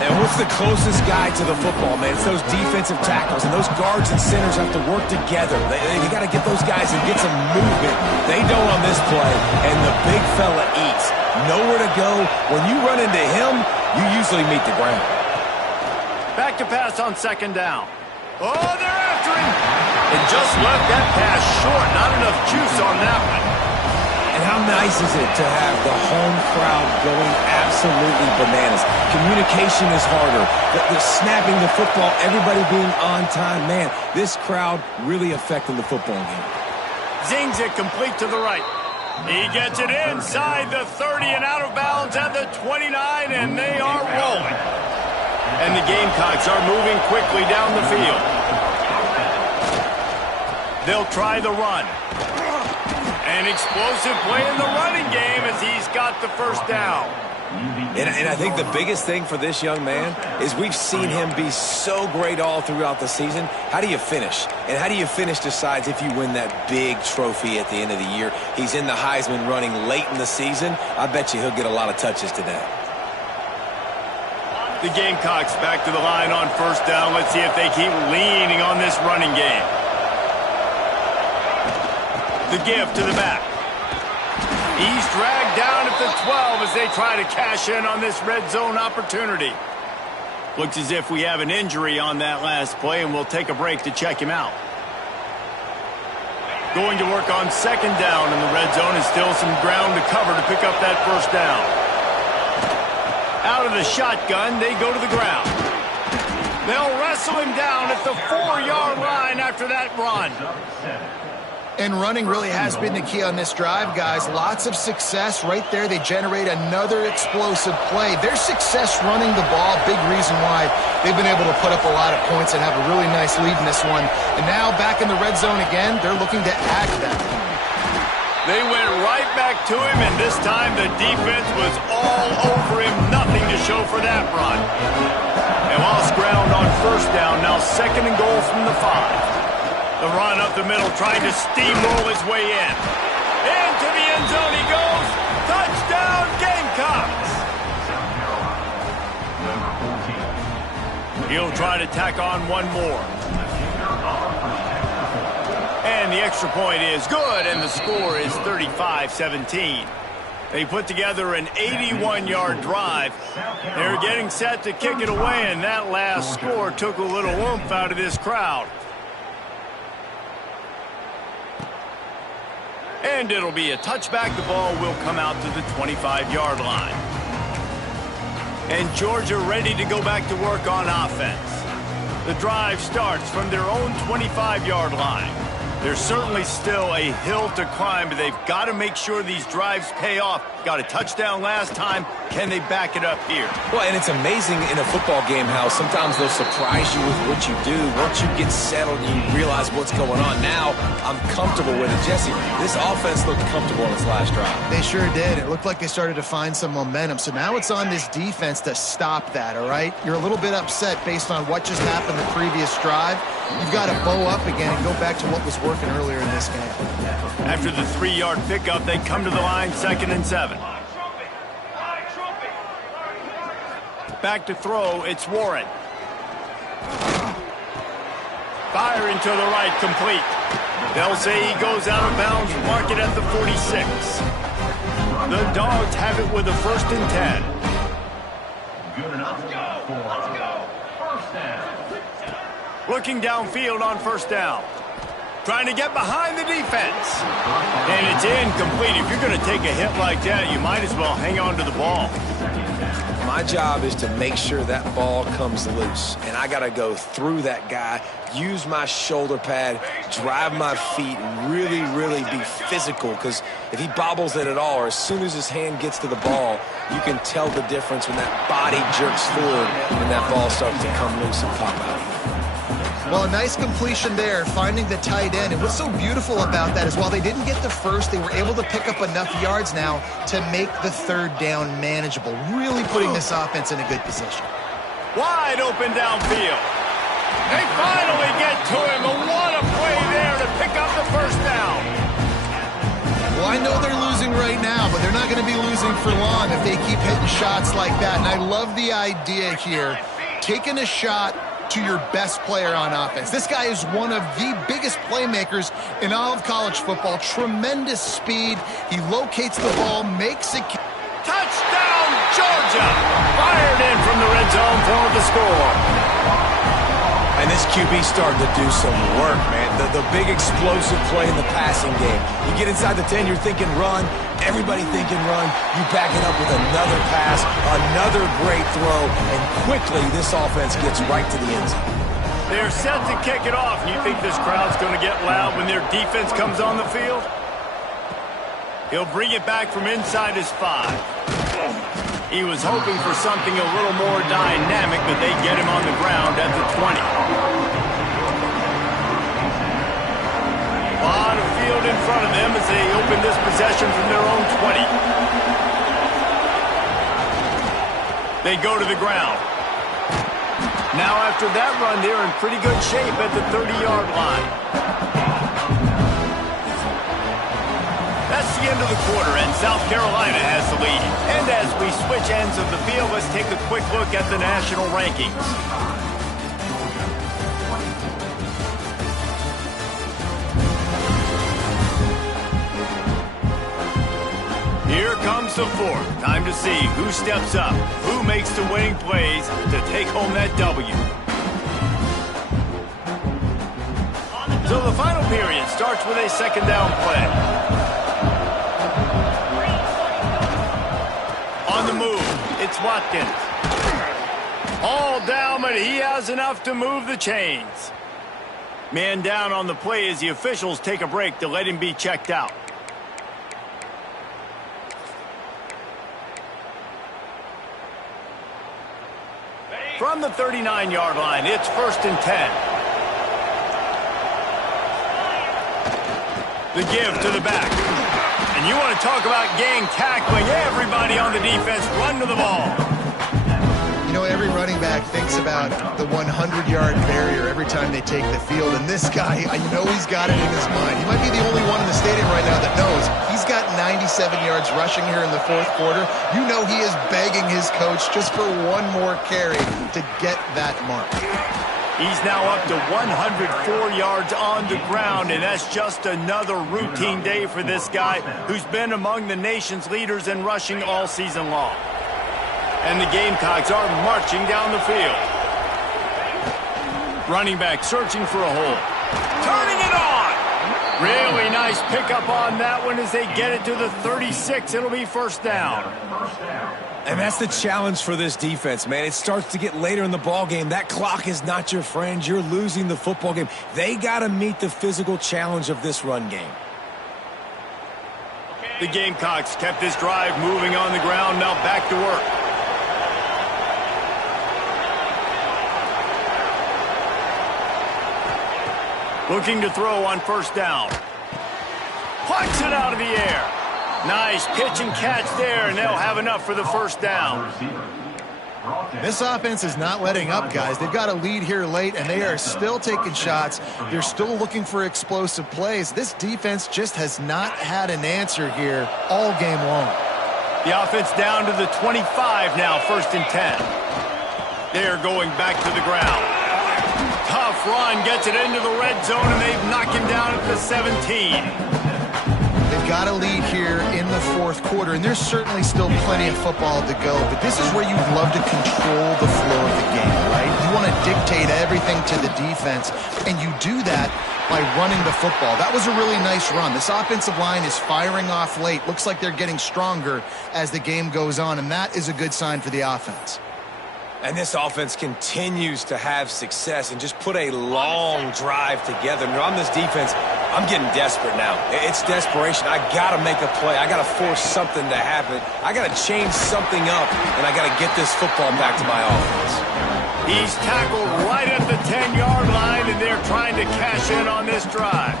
And what's the closest guy to the football, man? It's those defensive tackles, and those guards and centers have to work together. They got to get those guys and get some movement. They don't on this play, and the big fella eats. Nowhere to go. When you run into him, you usually meet the ground. Back to pass on second down. Oh, they're after him. And just left that pass short. Not enough juice on that one. And how nice is it to have the home crowd going absolutely bananas? Communication is harder. The snapping the football, everybody being on time. Man, this crowd really affecting the football game. Zings it complete to the right. He gets it inside the 30 and out of bounds at the 29, and they are rolling. And the Gamecocks are moving quickly down the field. They'll try the run. An explosive play in the running game as he's got the first down. And I think the biggest thing for this young man is we've seen him be so great all throughout the season. How do you finish? And how do you finish decides if you win that big trophy at the end of the year. He's in the Heisman running late in the season. I bet you he'll get a lot of touches today. The Gamecocks back to the line on first down. Let's see if they keep leaning on this running game. The give to the back. He's dragged down at the 12 as they try to cash in on this red zone opportunity. Looks as if we have an injury on that last play, and we'll take a break to check him out. Going to work on second down in the red zone, and still some ground to cover to pick up that first down. Out of the shotgun, they go to the ground. They'll wrestle him down at the 4-yard line after that run. And running really has been the key on this drive, guys. Lots of success right there. They generate another explosive play. Their success running the ball, big reason why they've been able to put up a lot of points and have a really nice lead in this one. And now back in the red zone again, they're looking to add that. They went right right back to him, and this time the defense was all over him. Nothing to show for that run. And lost ground on first down. Now 2nd and goal from the 5. The run up the middle, trying to steamroll his way in. Into the end zone he goes. Touchdown, Gamecocks. He'll try to tack on one more. And the extra point is good, and the score is 35-17. They put together an 81-yard drive. They're getting set to kick it away, and that last score took a little oomph out of this crowd. And it'll be a touchback. The ball will come out to the 25-yard line. And Georgia ready to go back to work on offense. The drive starts from their own 25-yard line. There's certainly still a hill to climb, but they've got to make sure these drives pay off. Got a touchdown last time. Can they back it up here? Well, and it's amazing in a football game how sometimes they'll surprise you with what you do. Once you get settled and you realize what's going on, now I'm comfortable with it. Jesse, this offense looked comfortable in its last drive. They sure did. It looked like they started to find some momentum. So now it's on this defense to stop that, all right? You're a little bit upset based on what just happened the previous drive. You've got to bow up again and go back to what was working earlier in this game. After the 3-yard pickup, they come to the line, 2nd and 7. Back to throw, it's Warren. Fire into the right, complete. They'll say he goes out of bounds, mark it at the 46. The Dogs have it with a 1st and 10. Good enough. Let's go. First down. Looking downfield on 1st down. Trying to get behind the defense. And it's incomplete. If you're going to take a hit like that, you might as well hang on to the ball. My job is to make sure that ball comes loose, and I got to go through that guy, use my shoulder pad, drive my feet, and really, really be physical, because if he bobbles it at all, or as soon as his hand gets to the ball, you can tell the difference when that body jerks forward and that ball starts to come loose and pop out. Well, a nice completion there, finding the tight end. And what's so beautiful about that is while they didn't get the first, they were able to pick up enough yards now to make the 3rd down manageable, really putting this offense in a good position. Wide open downfield. They finally get to him. And what a play there to pick up the 1st down. Well, I know they're losing right now, but they're not going to be losing for long if they keep hitting shots like that. And I love the idea here, taking a shot to your best player on offense. This guy is one of the biggest playmakers in all of college football. Tremendous speed. He locates the ball, makes it. Touchdown, Georgia! Fired in from the red zone for the score. And this QB starting to do some work, man. The big explosive play in the passing game. You get inside the 10, you're thinking run. Everybody thinking run. You back it up with another pass, another great throw, and quickly this offense gets right to the end zone. They're set to kick it off. You think this crowd's going to get loud when their defense comes on the field? He'll bring it back from inside his 5. He was hoping for something a little more dynamic, but they get him on the ground at the 20. A lot of field in front of them as they open this possession from their own 20. They go to the ground. Now after that run, they're in pretty good shape at the 30-yard line. That's the end of the quarter, and South Carolina has the lead. And as we switch ends of the field, let's take a quick look at the national rankings. Here comes the 4th. Time to see who steps up, who makes the winning plays to take home that W. So the final period starts with a 2nd down play. On the move, it's Watkins. All down, but he has enough to move the chains. Man down on the play as the officials take a break to let him be checked out. From the 39-yard line, it's 1st and 10. The give to the back. And you want to talk about gang tackling, everybody on the defense run to the ball. You know, every running back thinks about the 100-yard barrier every time they take the field, and this guy, I know he's got it in his mind. He might be the only one in the stadium right now that knows he's got 97 yards rushing here in the fourth quarter. You know he is begging his coach just for one more carry to get that mark. He's now up to 104 yards on the ground, and that's just another routine day for this guy who's been among the nation's leaders in rushing all season long. And the Gamecocks are marching down the field. Running back searching for a hole. Turning it on! Really nice pickup on that one as they get it to the 36. It'll be first down. And that's the challenge for this defense, man. It starts to get later in the ball game. That clock is not your friend. You're losing the football game. They got to meet the physical challenge of this run game. The Gamecocks kept this drive moving on the ground. Now back to work. Looking to throw on first down. Plucks it out of the air. Nice pitch and catch there, and they'll have enough for the first down. This offense is not letting up, guys. They've got a lead here late, and they are still taking shots. They're still looking for explosive plays. This defense just has not had an answer here all game long. The offense down to the 25 now, first and 10. They're going back to the ground. Tough run, gets it into the red zone, and they've knocked him down at the 17. They've got a lead here in the fourth quarter, and there's certainly still plenty of football to go, but this is where you'd love to control the flow of the game, right? You want to dictate everything to the defense, and you do that by running the football. That was a really nice run. This offensive line is firing off late. Looks like they're getting stronger as the game goes on, and that is a good sign for the offense. And this offense continues to have success and just put a long drive together. And on this defense, I'm getting desperate now. It's desperation. I got to make a play. I got to force something to happen. I got to change something up, and I got to get this football back to my offense. He's tackled right at the 10-yard line, and they're trying to cash in on this drive.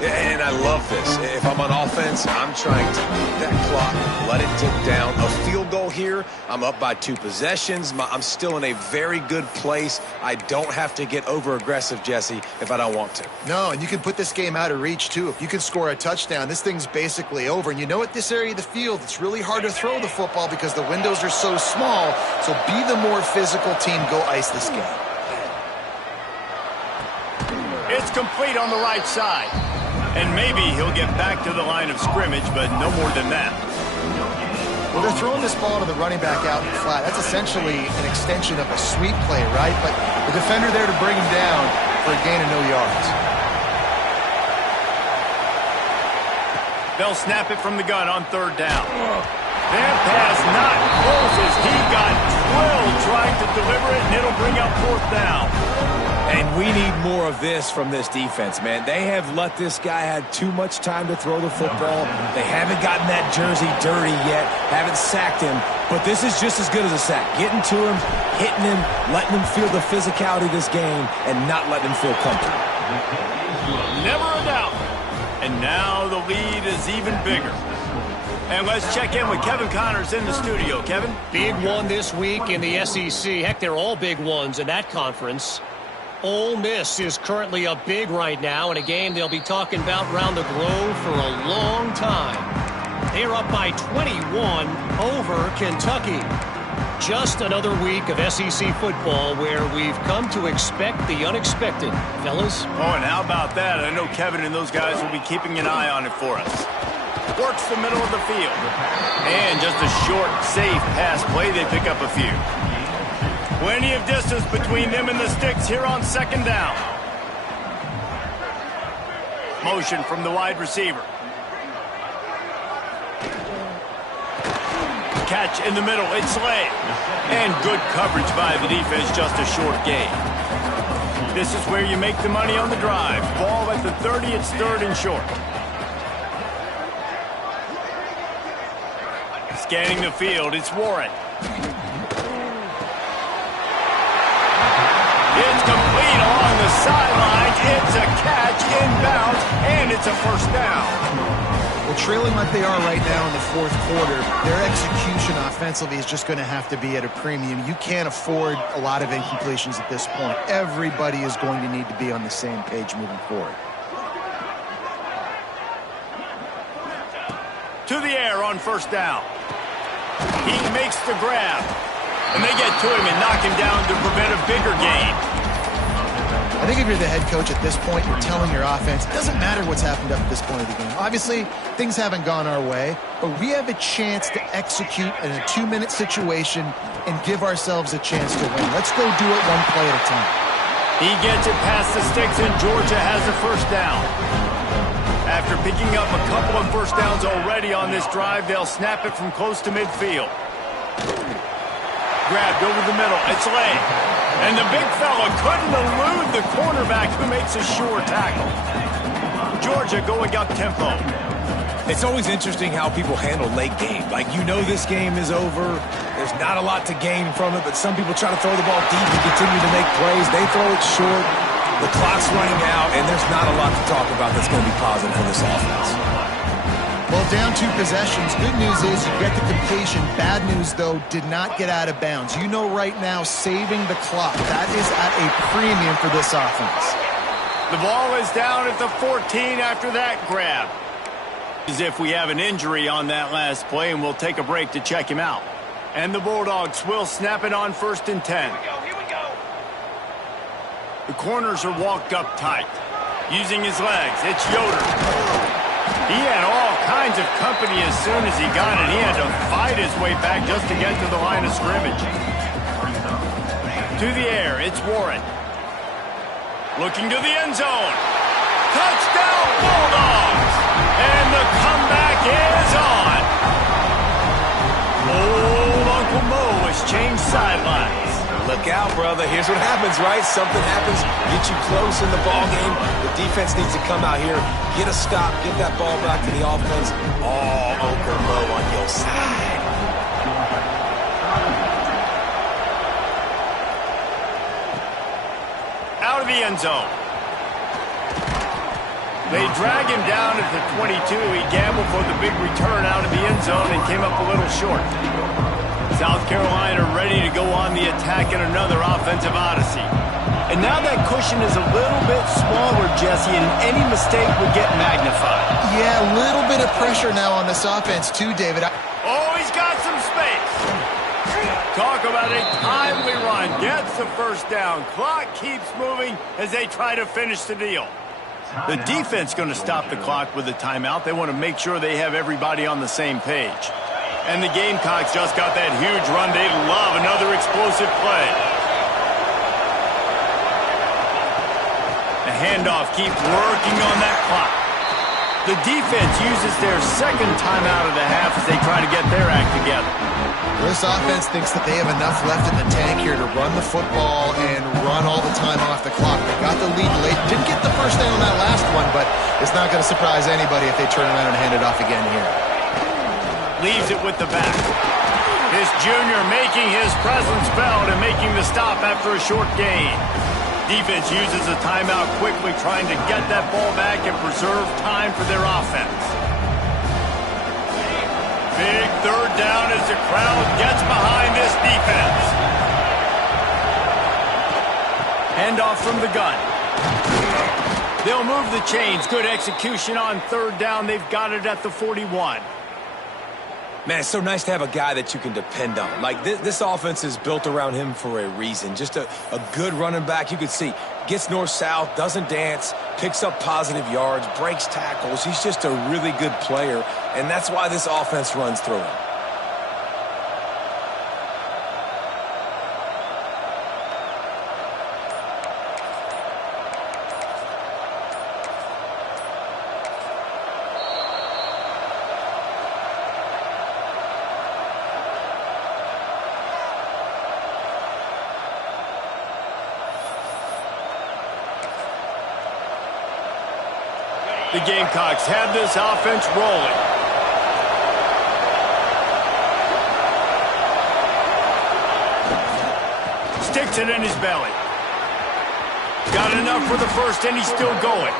And I love this. If I'm on offense, I'm trying to beat that clock, let it tick down. A field goal here, I'm up by 2 possessions. I'm still in a very good place. I don't have to get over-aggressive, Jesse, if I don't want to. No, and you can put this game out of reach, too. If you can score a touchdown, this thing's basically over. And you know, at this area of the field, it's really hard to throw the football because the windows are so small. So be the more physical team. Go ice this game. It's complete on the right side. And maybe he'll get back to the line of scrimmage, but no more than that. Well, they're throwing this ball to the running back out in flat. That's essentially an extension of a sweep play, right? But the defender there to bring him down for a gain of no yards. They'll snap it from the gun on third down. That pass not close as he got drilled trying to deliver it, and it'll bring up fourth down. And we need more of this from this defense, man. They have let this guy have too much time to throw the football. They haven't gotten that jersey dirty yet, haven't sacked him. But this is just as good as a sack. Getting to him, hitting him, letting him feel the physicality of this game, and not letting him feel comfortable. Never a doubt. And now the lead is even bigger. And let's check in with Kevin Connors in the studio. Kevin? Big one this week in the SEC. Heck, they're all big ones in that conference. Ole Miss is currently up big right now in a game they'll be talking about around the globe for a long time. They're up by 21 over Kentucky. Just another week of SEC football where we've come to expect the unexpected, fellas. Oh, and how about that? I know Kevin and those guys will be keeping an eye on it for us. Works the middle of the field. And just a short, safe pass play. They pick up a few. Plenty of distance between them and the sticks here on second down. Motion from the wide receiver. Catch in the middle. It's Slay. And good coverage by the defense. Just a short gain. This is where you make the money on the drive. Ball at the 30. It's third and short. Scanning the field. It's Warren. It's complete along the sidelines. It's a catch inbounds, and it's a first down. Well, trailing like they are right now in the fourth quarter, their execution offensively is just going to have to be at a premium. You can't afford a lot of incompletions at this point. Everybody is going to need to be on the same page moving forward. To the air on first down. He makes the grab. And they get to him and knock him down to prevent a bigger gain. I think if you're the head coach at this point, you're telling your offense, it doesn't matter what's happened up at this point of the game. Obviously, things haven't gone our way, but we have a chance to execute in a 2-minute situation and give ourselves a chance to win. Let's go do it one play at a time. He gets it past the sticks, and Georgia has a first down. After picking up a couple of first downs already on this drive, they'll snap it from close to midfield. Grabbed over the middle. It's Lay. And the big fella couldn't elude the cornerback who makes a sure tackle. Georgia going up tempo. It's always interesting how people handle late game. Like, you know this game is over. There's not a lot to gain from it, but some people try to throw the ball deep and continue to make plays. They throw it short. The clock's running out, and there's not a lot to talk about that's going to be positive for this offense. Well, down 2 possessions. Good news is you get the completion. Bad news, though, did not get out of bounds. You know right now, saving the clock, that is at a premium for this offense. The ball is down at the 14 after that grab. As if we have an injury on that last play, and we'll take a break to check him out. And the Bulldogs will snap it on 1st and 10. Here we go. The corners are walked up tight. Using his legs, it's Yoder. He had all kinds of company as soon as he got it. He had to fight his way back just to get to the line of scrimmage. To the air, it's Warren. Looking to the end zone. Touchdown, Bulldogs! And the comeback is on. Old Uncle Mo has changed sidelines. Look out, brother. Here's what happens, right? Something happens, get you close in the ball game. The defense needs to come out here, get a stop, get that ball back to the offense. Oh, Uncle Mo on your side. Out of the end zone. They drag him down at the 22. He gambled for the big return out of the end zone and came up a little short. South Carolina ready to go on the attack in another offensive odyssey. And now that cushion is a little bit smaller, Jesse, and any mistake would get magnified. Yeah, a little bit of pressure now on this offense too, David. Oh, he's got some space. Talk about a timely run. Gets the first down. Clock keeps moving as they try to finish the deal. The defense going to stop the clock with a timeout. They want to make sure they have everybody on the same page. And the Gamecocks just got that huge run. They love another explosive play. The handoff keeps working on that clock. The defense uses their second timeout of the half as they try to get their act together. This offense thinks that they have enough left in the tank here to run the football and run all the time off the clock. They got the lead late. Didn't get the first down on that last one, but it's not going to surprise anybody if they turn around and hand it off again here. Leaves it with the back. This junior making his presence felt and making the stop after a short gain. Defense uses a timeout quickly, trying to get that ball back and preserve time for their offense. Big third down as the crowd gets behind this defense. Handoff from the gun. They'll move the chains. Good execution on third down. They've got it at the 41. Man, it's so nice to have a guy that you can depend on. Like, this offense is built around him for a reason. Just a good running back. You can see, gets north-south, doesn't dance, picks up positive yards, breaks tackles. He's just a really good player, and that's why this offense runs through him. The Gamecocks have this offense rolling. Sticks it in his belly. Got enough for the first, and he's still going.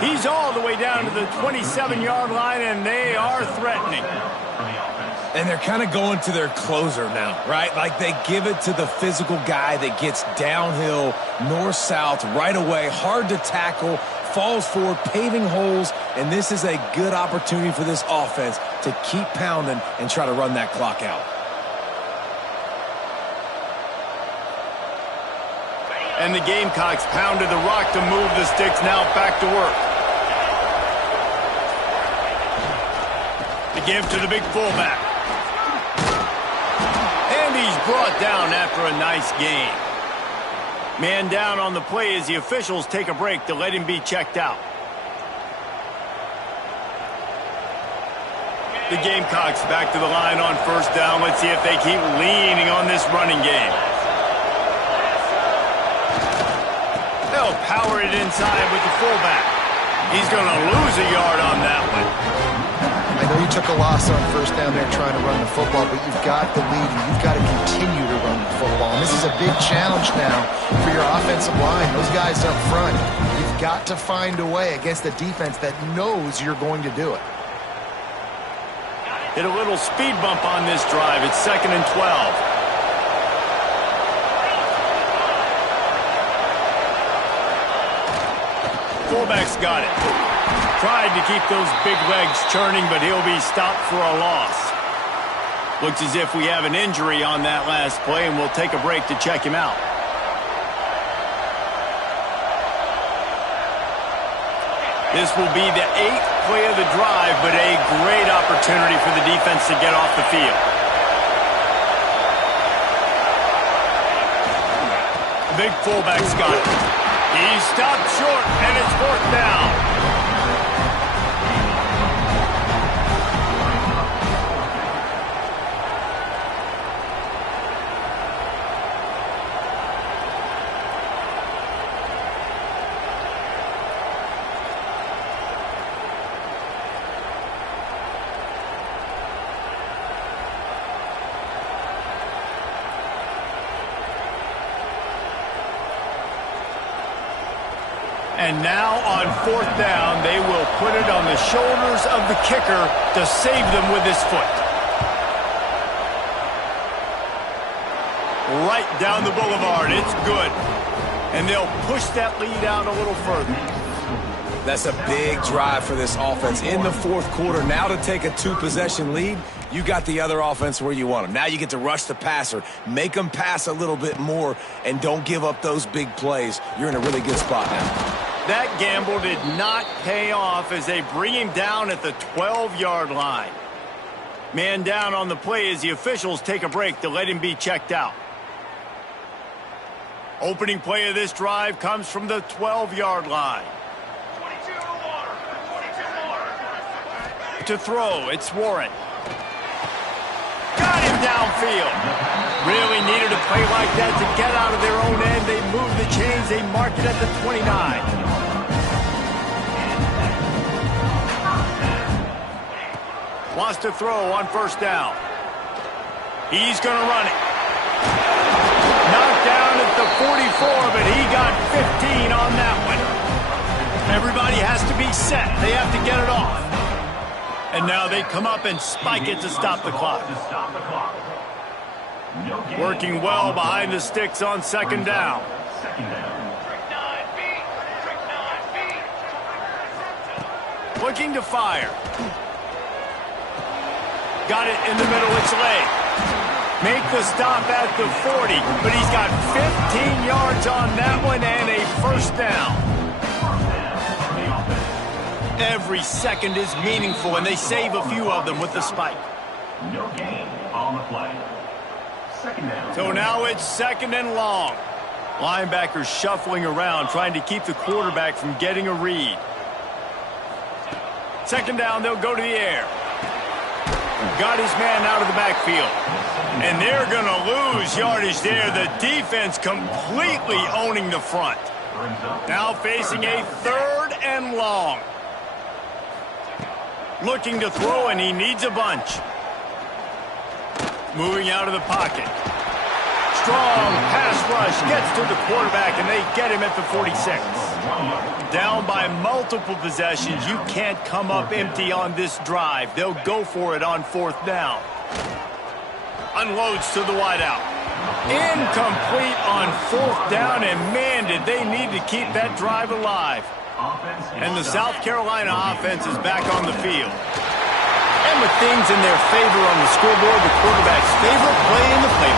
He's all the way down to the 27-yard line, and they are threatening. And they're kind of going to their closer now, right? Like they give it to the physical guy that gets downhill, north-south, right away, hard to tackle, falls forward, paving holes, and this is a good opportunity for this offense to keep pounding and try to run that clock out. And the Gamecocks pounded the rock to move the sticks, now back to work. The give to the big fullback. And he's brought down after a nice gain. Man down on the play as the officials take a break to let him be checked out. The Gamecocks back to the line on first down. Let's see if they keep leaning on this running game. They'll power it inside with the fullback. He's going to lose a yard on that one. I know you took a loss on first down there trying to run the football, but you've got the lead, and you've got to continue to run the football. And this is a big challenge now for your offensive line. Those guys up front, you've got to find a way against a defense that knows you're going to do it. Hit a little speed bump on this drive. It's 2nd and 12. Fullback's got it. Tried to keep those big legs churning, but he'll be stopped for a loss. Looks as if we have an injury on that last play, and we'll take a break to check him out. This will be the 8th play of the drive, but a great opportunity for the defense to get off the field. The big fullback's got it. He's stopped short, and it's 4th down. And now on 4th down, they will put it on the shoulders of the kicker to save them with his foot. Right down the boulevard. It's good. And they'll push that lead out a little further. That's a big drive for this offense in the 4th quarter. Now to take a 2-possession lead, you got the other offense where you want them. Now you get to rush the passer, make them pass a little bit more, and don't give up those big plays. You're in a really good spot now. That gamble did not pay off as they bring him down at the 12-yard line. Man down on the play as the officials take a break to let him be checked out. Opening play of this drive comes from the 12-yard line. 22 more. 22 more. To throw, it's Warren. Got him downfield. Really needed a play like that to get out of their own end. They move the chains. They mark it at the 29. Wants to throw on first down. He's going to run it. Knocked down at the 44, but he got 15 on that one. Everybody has to be set. They have to get it off. And now they come up and spike it to stop the clock. Working well behind the sticks on 2nd down. Looking to fire. Got it in the middle, it's late. Make the stop at the 40, but he's got 15 yards on that one and a 1st down. Every second is meaningful, and they save a few of them with the spike. No gain on the play. 2nd down. So now it's 2nd and long. Linebackers shuffling around, trying to keep the quarterback from getting a read. 2nd down, they'll go to the air. Got his man out of the backfield. And they're going to lose yardage there. The defense completely owning the front. Now facing a 3rd and long. Looking to throw, and he needs a bunch. Moving out of the pocket. Strong pass rush gets to the quarterback, and they get him at the 46. Down by multiple possessions. You can't come up empty on this drive. They'll go for it on 4th down. Unloads to the wideout. Incomplete on 4th down, and man, did they need to keep that drive alive. And the South Carolina offense is back on the field. And with things in their favor on the scoreboard, the quarterback's favorite play in the playbook.